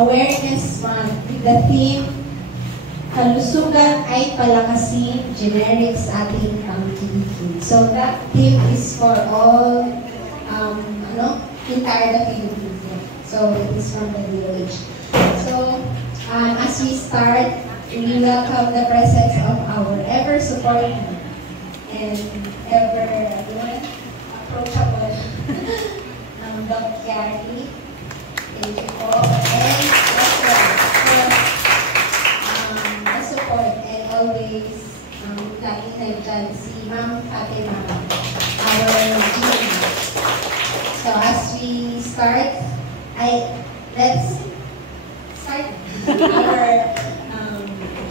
Awareness Month with the theme, Kalusugan ay Palakasin, Generics ating pangkilikin. So that theme is for all entire the Philippines. So it is from the DOH. So as we start, we welcome the presence of our ever supporting and ever approachable Doc Gary. Thank you po. And the support and always laging nandyan si Ma'am Fatima, our GM. So as we start, let's start our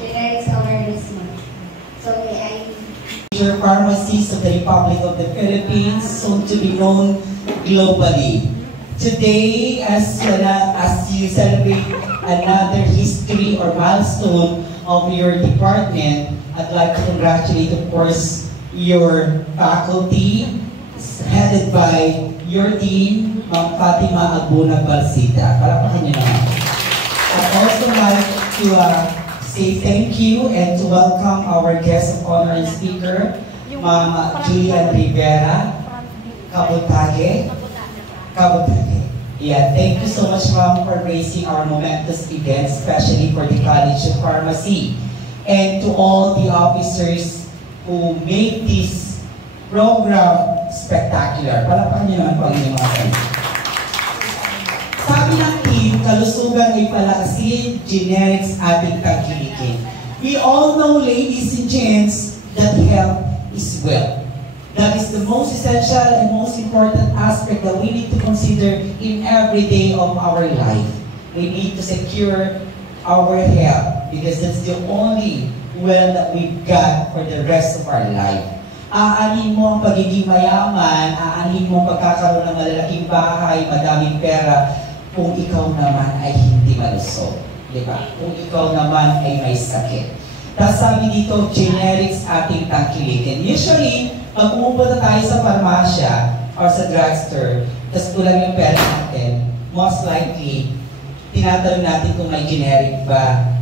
generics awareness month. So may I... Major pharmacies of the Republic of the Philippines, soon to be known globally. Today, as you celebrate another history or milestone of your department, I'd like to congratulate, of course, your faculty, headed by your dean, Ma'am Fatima Abuna Balsita. Palakpakan niyo naman. I'd also like to say thank you and to welcome our guest of honor and speaker, Ma'am Julian Rivera, Kabutage. Yeah, thank you so much, Ma'am, for gracing our momentous event, especially for the College of Pharmacy. And to all the officers who made this program spectacular. Palakpakan niyo naman po ang inyong mga friends. Sabi ng team, kalusugan ay palakasin, generics ating tangkilikin. We all know, ladies and gents, that health is wealth. That is the most essential and most important aspect that we need to consider in every day of our life. We need to secure our health because that's the only wealth that we've got for the rest of our life. Aanin mo ang pagiging mayaman, aanin mo ang pagkakaroon ng malalaking bahay, madaming pera, kung ikaw naman ay hindi malusog. Diba? Kung ikaw naman ay may sakit. Tapos sabi dito, generics ating tangkilikin. Usually, pag pumupunta tayo sa parmasya or sa drugstore, tapos kulang yung pera natin, most likely, tinatanong natin kung may generic ba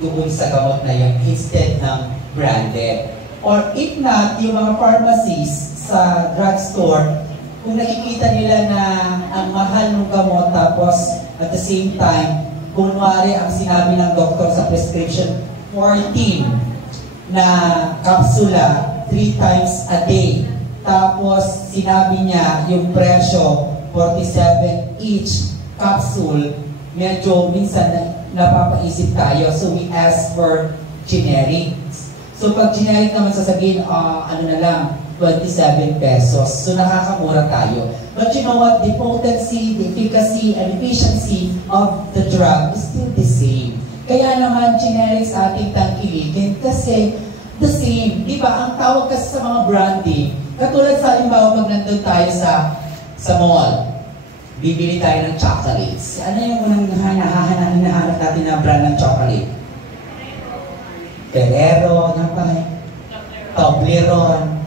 doon sa gamot na yun instead ng branded. Or if not, yung mga pharmacies sa drugstore, kung nakikita nila na ang mahal ng gamot tapos at the same time, kunwari ang sinabi ng doktor sa prescription, 14 na kapsula 3 times a day. Tapos sinabi niya yung presyo 47 each capsule, medyo minsan napapaisip tayo. So we ask for generics. So pag generic naman sasabihin, ano na lang, 27 pesos. So nakakamura tayo. But you know what? The potency, the efficacy, and efficiency of the drug is still the same. Kaya naman generics ating tangkilikin kasi the same. Diba? Ang tawag kasi sa mga branding, katulad sa halimbawa pag nandun tayo sa mall, bibili tayo ng chocolates. Ano yung unang hinahanap natin na brand ng chocolate? Ferrero, Toblerone.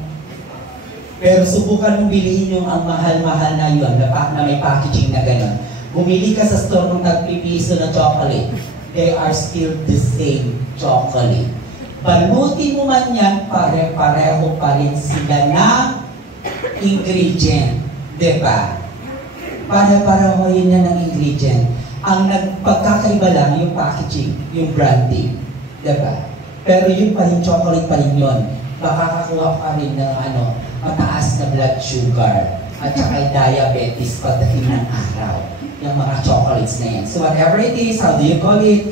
Pero subukan mong bilihin yung ang mahal-mahal na yun, na may packaging na gano'n. Bumili ka sa store ng tagpipiso na chocolate, they are still the same chocolate. Balutin mo man yan, pare-pareho pa rin sila ng ingredient. Diba? Pare-pareho yun yan ng ingredient. Ang nagpagkakaiba lang yung packaging, yung branding. Diba? Pero yun pa rin, chocolate pa rin yun. Baka kakuha pa rin ng mataas na blood sugar. at saka diabetes pagdating ng araw. Yung mga chocolates na yan. So whatever it is, how do you call it?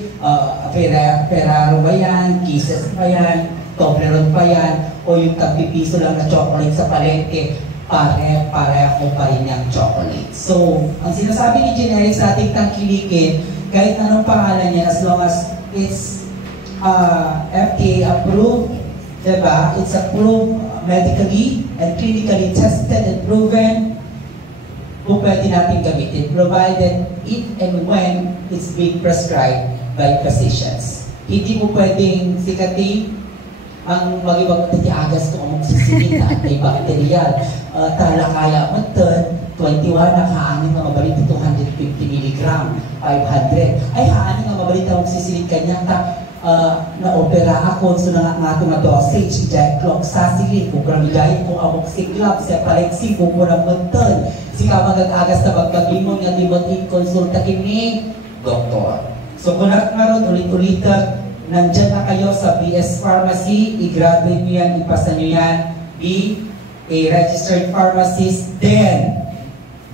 Ferraro ba yan? Kisses ba yan? Toblerone pa yan? O yung tagpipiso lang na chocolate sa palengke? Pare-pareho pa rin yung chocolate. So, ang sinasabi ni Generics sa ating tangkilikin, kahit anong pangalan niya, as long as it's FDA approved, diba? It's approved medically and clinically tested and proven, kung pwede natin gamitin, provided if and when it's being prescribed by physicians. Hindi mo pwedeng sikating ang mag-ibang titiagas ko among sisilita at may bacterial. Talakaya mo 21 na kaanin nga mabalita 250 mg, 500. Ay haanin nga mabalita among sisilita kanya na-opera ako so nga nga dosage, jack clock, sasilin, kung kramigayin kung among siglap, sepalexi, kung kurang magtan. Sika magag-agas na magkaglimon nga limot in-consulta kini doktor. So kung nakaroon ulit-ulitan, nandyan na kayo sa BS Pharmacy, i-graduate nyo yan, ipasa nyo yan, be a registered pharmacist, then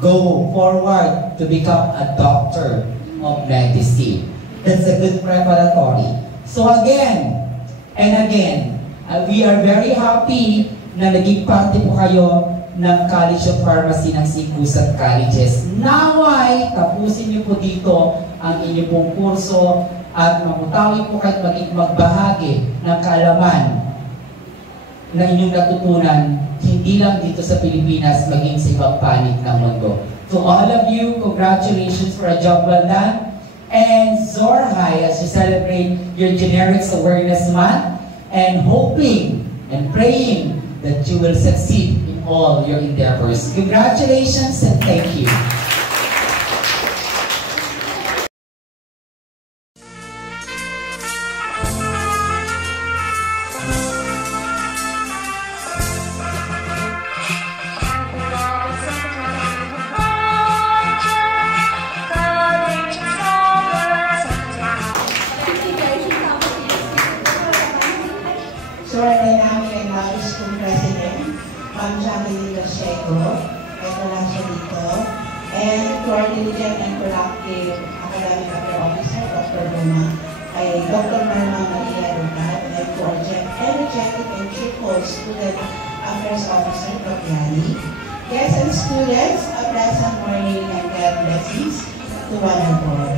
go forward to become a doctor of medicine. That's a good preparatory. So again, and again, we are very happy na naging parte po kayo ng College of Pharmacy ng Sigusan Colleges. Naway, tapusin niyo po dito ang inyong pong kurso at mamutawi po kahit maging magbahagi ng kaalaman na inyong natutunan hindi lang dito sa Pilipinas, maging sa ibang panig ng mundo. To all of you, congratulations for a job well done. And Zorhai, as you celebrate your Generics Awareness Month, and hoping and praying that you will succeed in all your endeavors. Congratulations and thank you. Sorry namin ang Laos School President, Ma'am Jacqueline Pacheco, ito lang siya dito, and to our diligent and proactive Academic Affairs Officer, Dr. Luma, ay Dr. Marma Maria Rutat, and to our energetic and triple Student Affairs Officer, Dr. Yani. Guests and students, a pleasant morning and God blessings to one and all.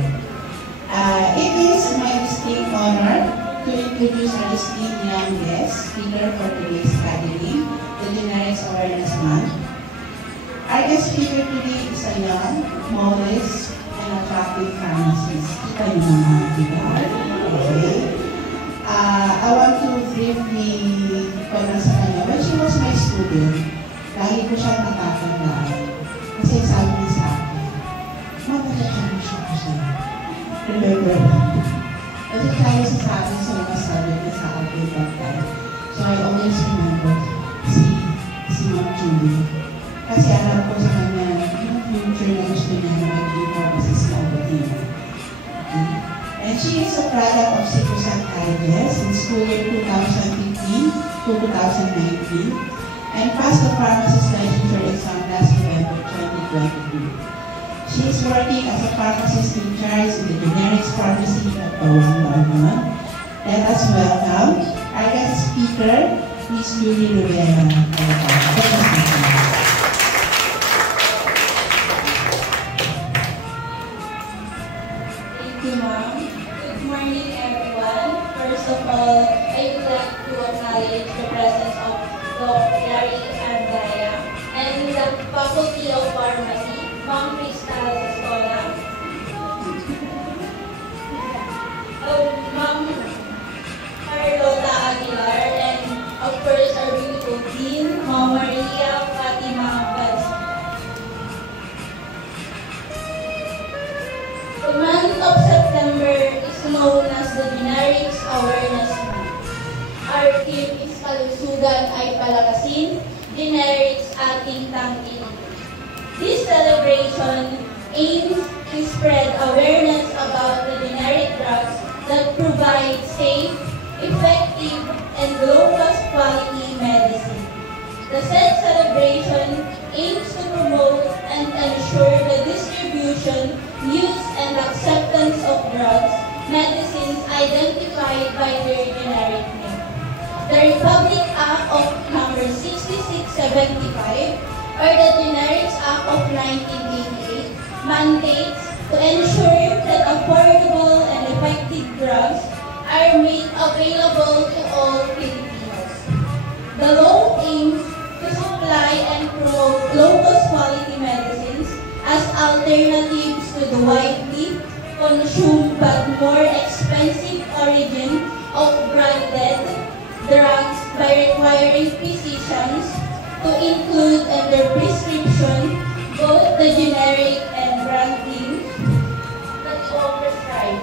It is my distinct honor to introduce our esteemed young guest speaker for today's gathering, the Generics Awareness Month. Our guest speaker today is a young, modest, and attractive pharmacist. Kita niyo naman, diba? Okay. I want to briefly comment sa kanya. When she was my student, lagi ko siya natatandaan. Kasi sabi niya sa akin, mapagkakami siya ko siya. Remember that? Kasi tayo sa akin sa mga sabi niya sa akin that time. So I always remember si Ma'am Julie. Kasi alam ko sa kanya, yung future na gusto niya na maging pharmacist na abatin. Okay? And she is a product of Sigusan Colleges in school year 2015 to 2019 and passed the pharmacist licensure exam last November 2022. She is working as a pharmacist in charge in the Generics Pharmacy at Bawang Bawang. Let us welcome our guest speaker, Ms. Julie Rivera. Thank you, Ma'am. Good morning, everyone. First of all, I would like to acknowledge the presence of Dr. Larry Andaya and the Faculty of Pharmacy, Ma'am Crystal Sastola, Ma'am Carlota Aguilar, and of course our beautiful Dean, Ma'am Maria Fatima Abbas. The month of September is known as the Generics Awareness Month. Our theme is Kalusugan ay Palakasin, Generics Ating Tangkilikin. This celebration aims to spread awareness about the generic drugs that provide safe, effective, and low-cost quality medicine. The said celebration aims to promote and ensure the distribution, use, and acceptance of drugs, medicines identified by their generic name. The Republic Act of Number 6675, or the Generics Act of 1988, mandates to ensure that affordable and effective drugs are made available to all Filipinos. The law aims to supply and promote low-cost quality medicines as alternatives to the widely consumed but more expensive origin of branded drugs by requiring physicians to include in their prescription both the generic and brand names that you all prescribe.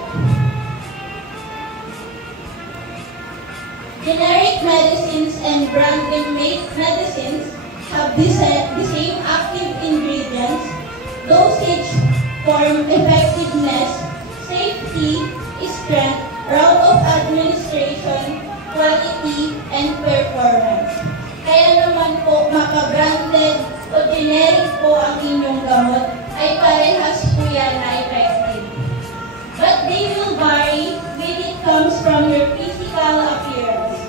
Generic medicines and branded medicines have the same active ingredients, dosage, form, effectiveness, safety, strength, route of administration, quality, and performance. Kaya naman po, maka-branded o generic po ang inyong gamot, ay parehas po yan na effective. But they will vary when it comes from your physical appearance.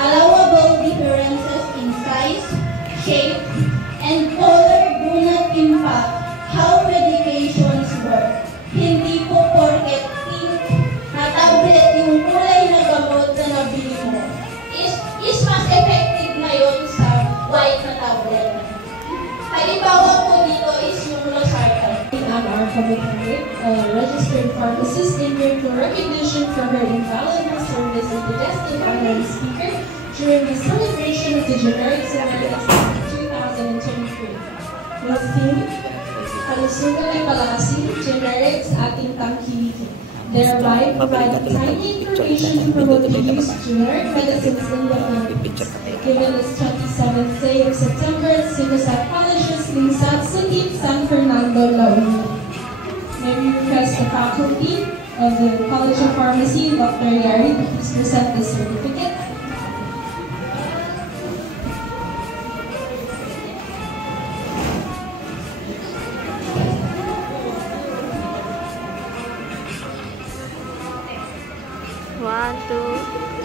Allowable differences in size, shape, and color do not impact how medications work. Hindi po porket pink na tablet yung kulay na gamot na nabili mo is mas effective ngayon sa white na tablet. Halimbawa po dito is yung losartan. And our commitment, registered pharmacist, in virtual recognition for her invaluable service as the guest and honorary speaker during the celebration of the Generics Awards 2023. Ms. Thing, kalusugan ay palakasin, generics ating tangkilikin, thereby providing timely information to promote the use of generic medicines in the Philippines. Given this 27th day of September at Sinusat College's Lingsat City, San Fernando, La Union. May we request the faculty of the College of Pharmacy, Dr. Yari, to please present the certificate. One, two.